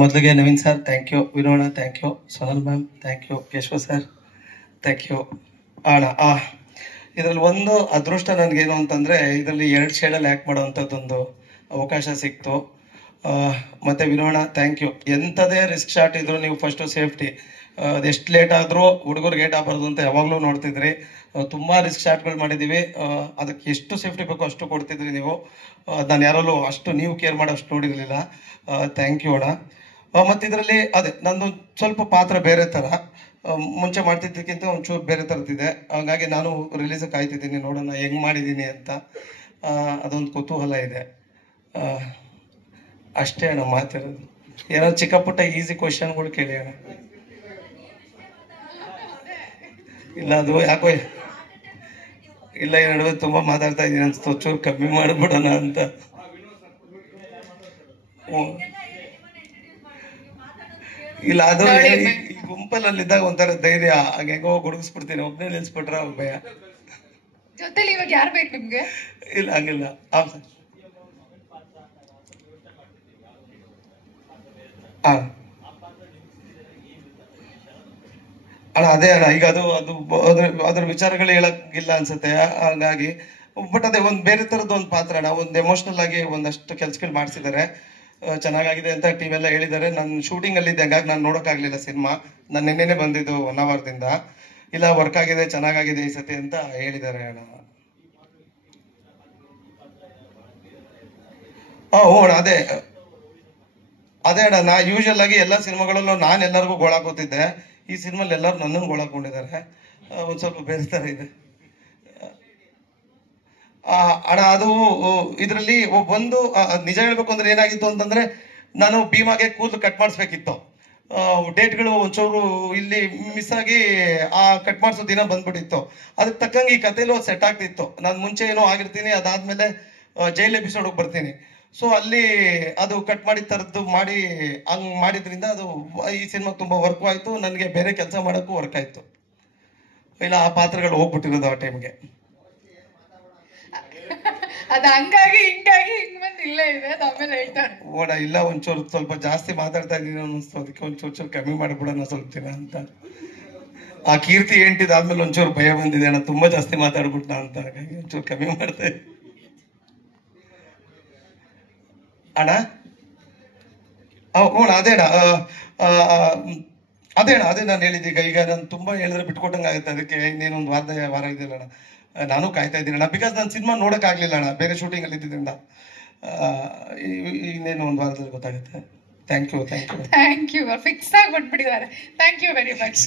ಮೊದಲಿಗೆ Naveen sir thank you, ವಿನೋಣ thank you, Sonal ma'am thank you, Keshava sir thank you. ಅಣ್ಣ ಇದರಲ್ಲಿ ಒಂದು ಅದೃಷ್ಟ ನನಗೇನು ಅಂತಂದರೆ ಇದರಲ್ಲಿ 2 ಶೇಡಲ್ಲಿ ಆ್ಯಕ್ಟ್ ಮಾಡೋವಂಥದ್ದೊಂದು ಅವಕಾಶ ಸಿಕ್ತು. ಮತ್ತು ವಿನೋಣ ಥ್ಯಾಂಕ್ ಯು. ಎಂಥದೇ ರಿಸ್ಕ್ ಶಾಟ್ ಇದ್ದರೂ ನೀವು ಫಸ್ಟು ಸೇಫ್ಟಿ, ಅದೆಷ್ಟು ಲೇಟ್ ಆದರೂ ಹುಡುಗರಿಗೆ ಏಟ್ ಆಗಬಾರ್ದು ಅಂತ ಯಾವಾಗಲೂ ನೋಡ್ತಿದ್ರಿ. ತುಂಬ ರಿಸ್ಕ್ ಶಾಟ್ಗಳು ಮಾಡಿದ್ದೀವಿ, ಅದಕ್ಕೆ ಎಷ್ಟು ಸೇಫ್ಟಿ ಬೇಕೋ ಅಷ್ಟು ಕೊಡ್ತಿದ್ರಿ ನೀವು. ನಾನು ಯಾರಲ್ಲೂ ಅಷ್ಟು ನೀವು ಕೇರ್ ಮಾಡೋ ಅಷ್ಟು ನೋಡಿರಲಿಲ್ಲ. ಥ್ಯಾಂಕ್ ಯು ಅಣ್ಣ. ಮತ್ತು ಇದರಲ್ಲಿ ಅದೇ ನಂದು ಸ್ವಲ್ಪ ಪಾತ್ರ ಬೇರೆ ಥರ, ಮುಂಚೆ ಮಾಡ್ತಿದ್ದಕ್ಕಿಂತ ಒಂಚೂರು ಬೇರೆ ಥರದ್ದಿದೆ. ಹಾಗಾಗಿ ನಾನು ರಿಲೀಸಿಗೆ ಕಾಯ್ತಿದ್ದೀನಿ, ನೋಡೋಣ ಹೆಂಗೆ ಮಾಡಿದ್ದೀನಿ ಅಂತ. ಅದೊಂದು ಕುತೂಹಲ ಇದೆ. ಅಷ್ಟೇ ಅಣ್ಣ ಮಾತಿರೋದು. ಏನೋ ಚಿಕ್ಕ ಪುಟ್ಟ ಈಸಿ ಕ್ವಶನ್ಗಳು ಕೇಳಿ ಅಣ್ಣ. ಇಲ್ಲ ಅದು ಯಾಕೋ ಇಲ್ಲ, ಈ ನಡುವೆ ತುಂಬ ಮಾತಾಡ್ತಾ ಇದ್ದೀನಿ ಅನ್ಸುತ್ತೆ, ಚೂರು ಕಮ್ಮಿ ಮಾಡಿಬಿಡೋಣ ಅಂತ. ಇಲ್ಲ ಅದು ಈ ಗುಂಪಲ್ಲಿದ್ದಾಗ ಒಂಥರ ಧೈರ್ಯ, ಹೆಂಗೋ ಗುಡುಗಿಸ್ಬಿಡ್ತೀನಿ, ಒಬ್ಬನೇ ನಿಲ್ಸ್ಬಿಟ್ರೆ ಭಯ. ಜೊತೆಲಿ ಇವಾಗ ಯಾರು ಬೇಕು ನಿಮ್ಗೆ? ಇಲ್ಲ ಹಂಗಿಲ್ಲ. ಹಾಂ ಸರ್. ಹಾಂ ಅಣ್ಣ ಅದೇ ಅಣ್ಣ, ಈಗ ಅದು ಅದು ಅದ್ರ ವಿಚಾರಗಳು ಹೇಳಕ್ಕಿಲ್ಲ ಅನ್ಸುತ್ತೆ. ಹಾಗಾಗಿ ಬಟ್ ಅದೇ ಒಂದು ಬೇರೆ ಥರದ್ದು ಒಂದು ಪಾತ್ರ ಅಣ್ಣ. ಒಂದು ಎಮೋಷ್ನಲ್ ಆಗಿ ಒಂದಷ್ಟು ಕೆಲ್ಸಗಳು ಮಾಡಿಸಿದ್ದಾರೆ, ಚೆನ್ನಾಗಾಗಿದೆ ಅಂತ ಟೀಮ್ ಎಲ್ಲ ಹೇಳಿದ್ದಾರೆ. ನಾನು ಶೂಟಿಂಗಲ್ಲಿದ್ದೆ, ಹಂಗಾಗಿ ನಾನು ನೋಡೋಕ್ಕಾಗಲಿಲ್ಲ ಸಿನಿಮಾ. ನಾನು ನಿನ್ನೆನೆ ಬಂದಿದ್ದು ಹೊನ್ನಾವರದಿಂದ. ಇಲ್ಲ ವರ್ಕ್ ಆಗಿದೆ, ಚೆನ್ನಾಗಾಗಿದೆ ಈ ಸತಿ ಅಂತ ಹೇಳಿದ್ದಾರೆ ಅಣ್ಣ. ಹ್ಞೂ ಅಣ್ಣ ಅದೇ ಅಣ್ಣ, ನಾ ಯೂಶಲ್ ಆಗಿ ಎಲ್ಲ ಸಿನಿಮಾಗಳಲ್ಲೂ ನಾನು ಎಲ್ಲರಿಗೂ ಗೋಳಾಕೋತಿದ್ದೆ. ಈ ಸಿನಿಮಾಲ್ಲಿ ಎಲ್ಲರೂ ನನ್ನನ್ನು ಗೋಳಾಕೊಂಡಿದ್ದಾರೆ. ಒಂದು ಸ್ವಲ್ಪ ಬೇರೆ ಥರ ಇದೆ ಅಣ್ಣ. ಅದು ಇದರಲ್ಲಿ ಒಂದು ನಿಜ ಹೇಳ್ಬೇಕು ಅಂದ್ರೆ ಏನಾಗಿತ್ತು ಅಂತಂದ್ರೆ, ನಾನು ಭೀಮಾಗೆ ಕೂದಲು ಕಟ್ ಮಾಡಿಸ್ಬೇಕಿತ್ತು. ಡೇಟ್ಗಳು ಒಂಚೂರು ಇಲ್ಲಿ ಮಿಸ್ ಆಗಿ ಆ ಕಟ್ ಮಾಡಿಸೋ ದಿನ ಬಂದ್ಬಿಟ್ಟಿತ್ತು. ಅದಕ್ಕೆ ತಕ್ಕಂಗೆ ಈ ಕಥೆಯಲ್ಲೂ ಸೆಟ್ ಆಗ್ತಿತ್ತು. ನಾನು ಮುಂಚೆ ಏನೋ ಆಗಿರ್ತೀನಿ, ಅದಾದ್ಮೇಲೆ ಜೈಲ್ ಎಪಿಸೋಡಿಗೆ ಬರ್ತೀನಿ. ಸೊ ಅಲ್ಲಿ ಅದು ಕಟ್ ಮಾಡಿದ ಥರದ್ದು ಮಾಡಿ ಹಂಗೆ ಮಾಡಿದ್ರಿಂದ ಅದು ಈ ಸಿನಿಮಾ ತುಂಬ ವರ್ಕ್ ಆಯಿತು. ನನಗೆ ಬೇರೆ ಕೆಲಸ ಮಾಡೋಕ್ಕೂ ವರ್ಕ್ ಆಯಿತು. ಇಲ್ಲ ಆ ಪಾತ್ರಗಳು ಹೋಗ್ಬಿಟ್ಟಿರೋದು ಆ ಟೈಮ್ಗೆ. ಅದು ಹಂಗಾಗಿ ಹಿಂಗ್ ಬಂದು ಇಲ್ಲೇ ಇದೆ, ಅದು ಆಮೇಲೆ ಹೇಳ್ತಾರೆ. ಓಡ ಇಲ್ಲ, ಒಂಚೂರು ಸ್ವಲ್ಪ ಜಾಸ್ತಿ ಮಾತಾಡ್ತಾ ಇದ್ದೀನಿ ಅನ್ನಿಸ್ತು, ಅದಕ್ಕೆ ಒಂಚೂರು ಕಮ್ಮಿ ಮಾಡಿಬಿಡೋಣ ಸ್ವಲ್ಪ ದಿನ ಅಂತ. ಆ ಕೀರ್ತಿ ಎಂಟಿದಾದ್ಮೇಲೆ ಒಂಚೂರು ಭಯ ಬಂದಿದೆ ಅಣ್ಣ, ತುಂಬ ಜಾಸ್ತಿ ಮಾತಾಡ್ಬಿಟ್ಟ ಅಂತ. ಹಾಗಾಗಿ ಒಂಚೂರು ಕಮ್ಮಿ ಮಾಡ್ತಾ ಅಣ್ಣ. ಹ್ಞೂ ಅದೇ ಅಣ್ಣ, ಅದೇ ನಾನು ಹೇಳಿದ್ದೀಗ. ಈಗ ನಾನು ತುಂಬ ಹೇಳಿದ್ರೆ ಬಿಟ್ಕೊಟ್ಟಂಗೆ ಆಗುತ್ತೆ. ಅದಕ್ಕೆ ಇನ್ನೇನೊಂದು ವಾರ ಇದೆಯಲ್ಲ ಅಣ್ಣ, ನಾನು ಕಾಯ್ತಾ ಇದ್ದೀನಿ ಅಣ್ಣ. ಬಿಕಾಸ್ ನಾನು ಸಿನಿಮಾ ನೋಡೋಕ್ಕಾಗಲಿಲ್ಲ ಅಣ್ಣ, ಬೇರೆ ಶೂಟಿಂಗಲ್ಲಿ ಇದ್ದಿದ್ದರಿಂದ. ಇನ್ನೇನು ಒಂದು ವಾರದಲ್ಲಿ ಗೊತ್ತಾಗುತ್ತೆ. ಥ್ಯಾಂಕ್ ಯು ಫಿಕ್ಸ್ ಆಗಿ ಕೊಟ್ಬಿಟ್ಟಿದ್ದಾರೆ. Thank you very much.